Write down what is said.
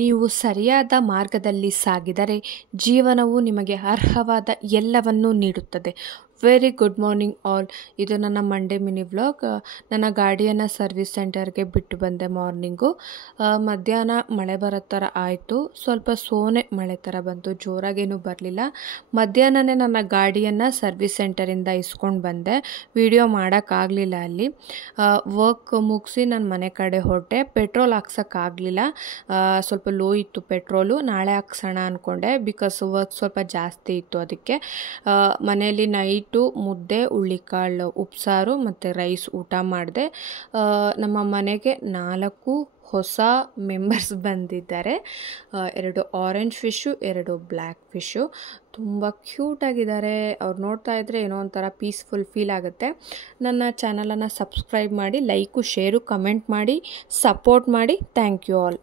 ನೀವು ಸರಿಯಾದ ಮಾರ್ಗದಲ್ಲಿ ಸಾಗಿದರೆ ಜೀವನವು ನಿಮಗೆ ಅರ್ಹವಾದ ಎಲ್ಲವನ್ನೂ ನೀಡುತ್ತದೆ. Very good morning all. ಇದು ನನ್ನ ಮಂಡೇ ಮಿನಿ ವ್ಲಾಗ್. ನನ್ನ ಗಾಡಿಯನ್ನು ಸರ್ವಿಸ್ ಸೆಂಟರ್ಗೆ ಬಿಟ್ಟು ಬಂದೆ ಮಾರ್ನಿಂಗು. ಮಧ್ಯಾಹ್ನ ಮಳೆ ಬರೋ ಥರ ಆಯಿತು. ಸ್ವಲ್ಪ ಸೋನೆ ಮಳೆ ಥರ ಬಂತು, ಜೋರಾಗೇನೂ ಬರಲಿಲ್ಲ. ಮಧ್ಯಾಹ್ನನೇ ನನ್ನ ಗಾಡಿಯನ್ನು ಸರ್ವಿಸ್ ಸೆಂಟರಿಂದ ಇಸ್ಕೊಂಡು ಬಂದೆ. ವಿಡಿಯೋ ಮಾಡೋಕ್ಕಾಗಲಿಲ್ಲ ಅಲ್ಲಿ. ವರ್ಕ್ ಮುಗಿಸಿ ನಾನು ಮನೆ ಕಡೆ ಹೊರಟೆ. ಪೆಟ್ರೋಲ್ ಹಾಕ್ಸೋಕ್ಕಾಗಲಿಲ್ಲ, ಸ್ವಲ್ಪ ಲೋ ಇತ್ತು ಪೆಟ್ರೋಲು. ನಾಳೆ ಹಾಕ್ಸೋಣ ಅಂದ್ಕೊಂಡೆ, ಬಿಕಾಸ್ ವರ್ಕ್ ಸ್ವಲ್ಪ ಜಾಸ್ತಿ ಇತ್ತು. ಅದಕ್ಕೆ ಮನೆಯಲ್ಲಿ ನೈಟು ಮುದ್ದೆ, ಹುಳ್ಳಿಕಾಳು ಉಪ್ಸಾರು ಮತ್ತು ರೈಸ್ ಊಟ ಮಾಡಿದೆ. ನಮ್ಮ ಮನೆಗೆ 4 ಹೊಸ ಮೆಂಬರ್ಸ್ ಬಂದಿದ್ದಾರೆ. 2 ಆರೆಂಜ್ ಫಿಶ್ಶು, 2 ಬ್ಲ್ಯಾಕ್ ಫಿಶ್ಶು. ತುಂಬ ಕ್ಯೂಟಾಗಿದ್ದಾರೆ. ಅವ್ರು ನೋಡ್ತಾ ಇದ್ದರೆ ಏನೋ ಒಂಥರ ಪೀಸ್ಫುಲ್ ಫೀಲ್ ಆಗುತ್ತೆ. ನನ್ನ ಚಾನಲನ್ನು ಸಬ್ಸ್ಕ್ರೈಬ್ ಮಾಡಿ, ಲೈಕು, ಶೇರು, ಕಮೆಂಟ್ ಮಾಡಿ, ಸಪೋರ್ಟ್ ಮಾಡಿ. Thank you all.